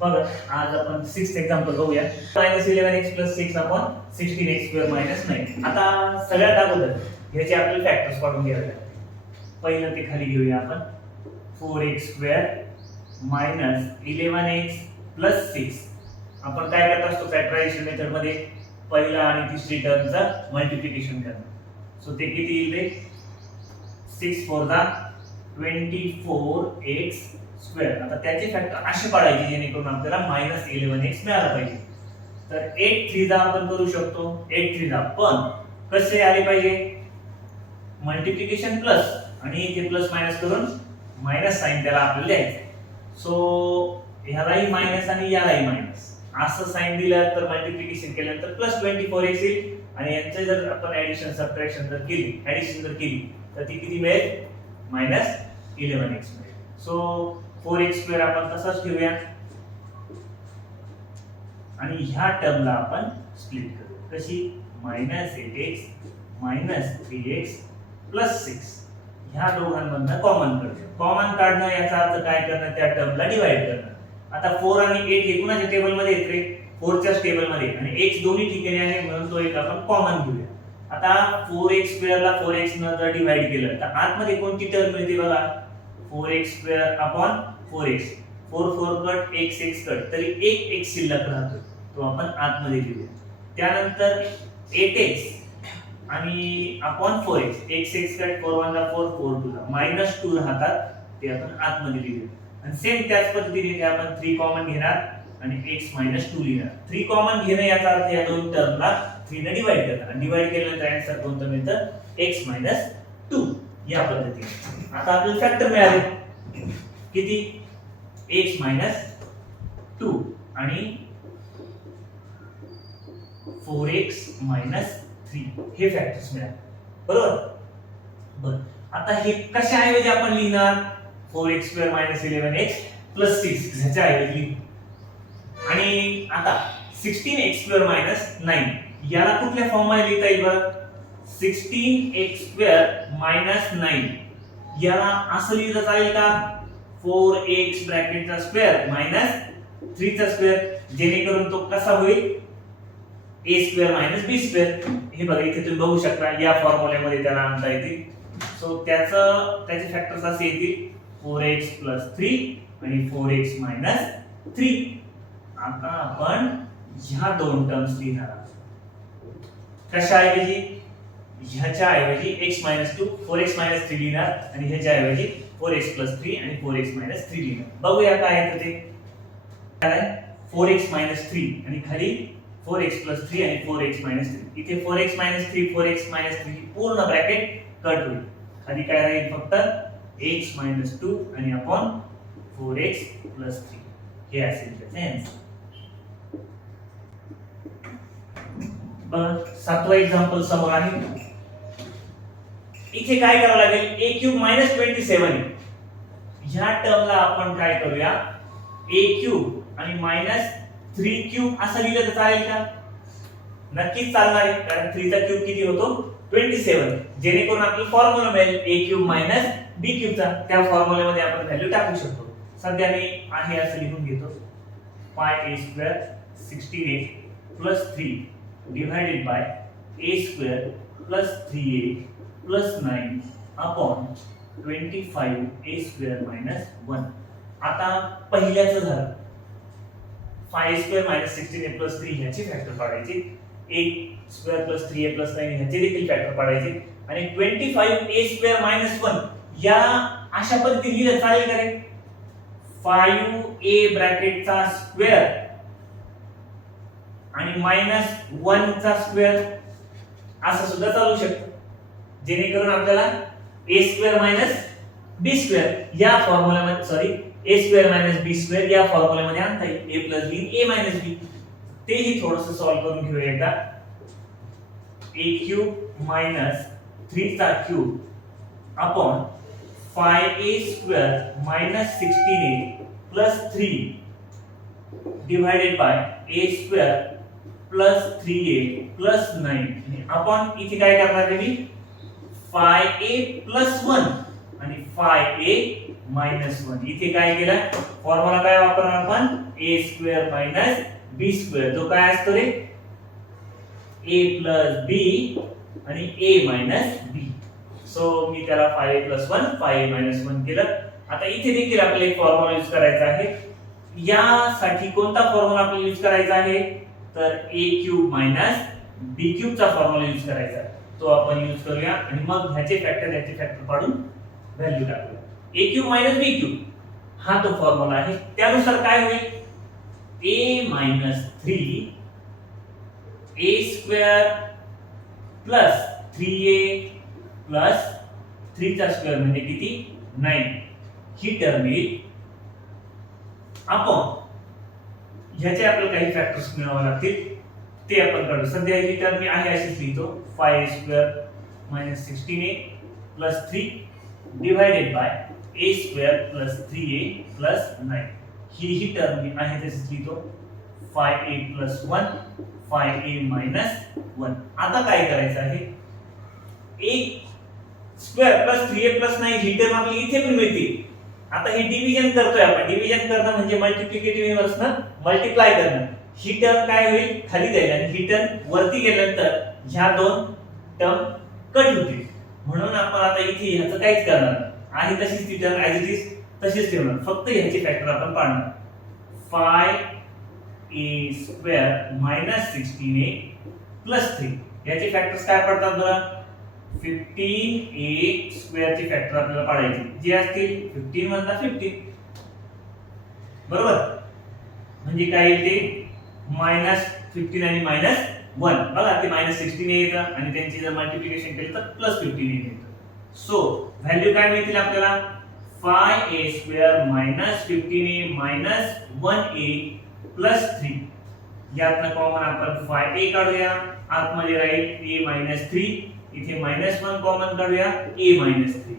बघा आज आपण 6th एक्झाम्पल बघूया. -11x + 6/16x² - 9. आता सगळ्यात अगोदर ह्याचे आपल्याला फॅक्टर्स काढून घ्यावे लागतील. पहिलं ते खाली घेऊया आपण. 4x² - 11x + 6. आपण काय करत असतो फॅक्टरायझेशन मेथड मध्ये पहिला आणि तिसरी टर्मचा मल्टिप्लिकेशन करणं. सो ते किती येईल रे? 6 4 24x². आता त्याचे फॅक्टर असे पाडायचे जेणेकरून आपल्याला -11x मिळाला पाहिजे. तर 8 3 आपण करू शकतो. 8 3 पण कसे आले पाहिजे? मल्टिप्लिकेशन प्लस आणि इथे प्लस मायनस करून मायनस साइन त्याला आपल्याला द्यायचं. सो ह्यालाही मायनस आणि यालाही मायनस असं साइन दिलं तर मल्टिप्लिकेशन केल्यानंतर +24x येईल आणि यांचे जर आपण ऍडिशन सबट्रॅक्शन जर केली तर ती किती मिळेल? -11x मिळेल. सो 4x² आपण तसाच ठेवूया आणि ह्या टर्मला आपण स्प्लिट करू. कशी? -8x - 3x + 6 ह्या दोघांमधनं कॉमन काढूया. कॉमन काढणं याचा अर्थ काय करणं? त्या टर्मला डिवाइड करणं. आता 4 आणि 8 हे कुणाच्या टेबल मध्ये येत रे? 4च्याच टेबल मध्ये आणि x दोन्ही ठिकाणी आहे म्हणून तो एक आपण कॉमन घेऊया. आता 4x² ला 4x न जर डिवाइड केलं तर आतमध्ये कोणती टर्म मिळते बघा? 4x² / 4x. 4 4 cut, x x cut, तरी एक x शिल्लक राहतो, तो आपण आतमध्ये घेऊया. त्यानंतर 8x आणि upon 4x, x x cut, 4 1 4 4 2 -2 राहतात, ते आपण आतमध्ये लिहूया. आणि सेम त्याच पद्धतीने आपण 3 कॉमन घेणार आणि x - 2 लिहिणार. 3 कॉमन घेणं याचा अर्थ या दोन टर्मला 3 ने डिवाइड करणार आणि डिवाइड केल्यानंतर आन्सर कोणतं मिळतं? x - 2 या पद्धतीने. आता आपल्याला फॅक्टर मिळाले किती? x - 2 आणि 4x - 3 हे फॅक्टर्स मिळाले. बरोबर? बरं, आता हे कशा ऐवजी आपण लिहिणार? 4x² - 11x + 6 ह्याच्या ऐवजी. आणि आता 16x² - 9 याला कुठल्या फॉर्म मध्ये लिहिता येईल बरं? 16x² - 9 याला असं लिहिलं जाईल का? 4x ब्रॅकेटचा स्क्वेअर - 3चा स्क्वेअर, जेणेकरून तो कसा होईल? a² - b². हे बघा इथे तुम्ही बघू शकता या फॉर्म्युल्यामध्ये त्याला आणता येतील. सो त्याचे फॅक्टर्स असे येतील 4x + 3 आणि 4x - 3. आता आपण ह्या दोन टर्म्स लिहिणार आहोत. कशा ऐवजी? ह्याच्या ऐवजी x - 2 4x - 3 लिहिणार आणि ह्याच्या ऐवजी 4x + 3 आणि 4x - 3 लिहिणार. बघूया काय येतं ते. काय? 4x - 3 आणि खाली 4x + 3 आणि 4x - 3. इथे 4x - 3 4x - 3 पूर्ण ब्रॅकेट कट होईल. खाली काय राहील? फक्त x - 2 आणि अपॉन 4x + 3. हे असेल त्याचे आन्सर. बघा 7वा एक्झाम्पल समोर आहे. इथे काय करावं लागेल? a³ - 27. ह्या टर्मला आपण काय करूया? a³ आणि -3³ असं लिहिलं तर चालेल का? नक्कीच चालणार आहे, कारण 3 चा क्यूब किती होतो? 27. जेणेकरून आपल्याला फॉर्म्युला मिळेल a³ - b³ चा. त्या फॉर्म्युल्यामध्ये आपण व्हॅल्यू टाकू शकतो. सध्या मी आहे असं लिहून घेतो. πa² 16a + 3 divided by a² + 3a + 9 upon 25a² - 1. आता पहिल्याचं झालं. 5a² - 16a + 3 ह्याचे फॅक्टर काढायचे. a² + 3a + 9 ह्याचे देखील फॅक्टर काढायचे आणि 25a² - 1 या अशा पद्धतीने लिहिलं चालेल का रे? 5a ब्रॅकेटचा स्क्वेअर आणि -1 चा स्क्वेअर असं सुद्धा चालू शकतं, जेणेकरून आपल्याला a² - b² या फॉर्म्युल्यामध्ये a² - b² या फॉर्म्युल्यामध्ये आणता येईल. a + b a - b. तेही थोडंसं सॉल्व्ह करून घेऊया एकदा. a³ - 3 चा cube upon 5a² - 16a + 3 divided by a² + 3a + 9 upon इथे काय करणार आहे मी? 5a + 1 आणि 5a - 1. इथे काय केलं? फॉर्म्युला काय वापरणार आपण? ए स्क्वेअर मायनस बी स्क्वेअर, जो काय असतो रे ए प्लस बी आणि ए मायनस बी. सो मी त्याला 5a+1 5a-1 केलं. आता इथे देखील आपल्याला एक फॉर्म्युला यूज करायचा आहे. यासाठी कोणता फॉर्म्युला आपल्याला यूज करायचा आहे, तर a³ मायनस b³ चा फॉर्म्युला यूज करायचा आहे. तो आपण यूज करूया आणि मग ह्याचे फॅक्टर पाडून व्हॅल्यू टाकूया. a³ मायनस b³ हा तो फॉर्म्युला आहे. त्यानुसार काय होईल, a-3 a square plus 3a plus 3 चा स्क्वेअर म्हणजे किती 9 ही टर्म येईल. आपण ह्याचे आपल्याला काही फॅक्टर्स मिळवावे लागतील, ते आपण काढू. सध्या ही टर्म मी आहे अशीच लिहितो, 5a² minus 16a plus 3 divided by a² plus 3a plus 9. ही टर्म मी आहे तशीच लिहितो, 5a+1 5a-1. आता काय करायचं आहे, a² प्लस 3a प्लस 9 ही टर्म आपल्याला इथे पण मिळते. आता हे डिव्हिजन करतोय आपण. डिव्हिजन करणं म्हणजे मल्टिप्लिकेटिव्ह इनव्हर्सनं मल्टिप्लाय करणं. ही टर्म काय होईल, खाली जाईल आणि ही टर्म वरती गेल्यानंतर ह्या दोन टर्म कट होतील. म्हणून आपण आता इथे ह्याचं काहीच करणार आणि तशीच ती टर्म ऍज इट इज तशीच ठेवणार. फक्त ह्याचे फॅक्टर आपण पाडणार. 5a² मायनस 16a प्लस 3 याचे फॅक्टर्स काय पडतात बरं, 15a² चे फॅक्टर आपल्याला पाडायचे, जे असतील 15 मधला 15 बरोबर. म्हणजे काय येते -15 आणि -1 बघा, ते -16a येतं आणि त्यांची जर मल्टिप्लिकेशन केलं तर +15a येतं. सो व्हॅल्यू काय मिळतील आपल्याला, 5a² minus 15a 1a plus 3. यातनं कॉमन आपण 5a काढूया, आतमध्ये राहील a-3, इथे -1 कॉमन काढूया a-3.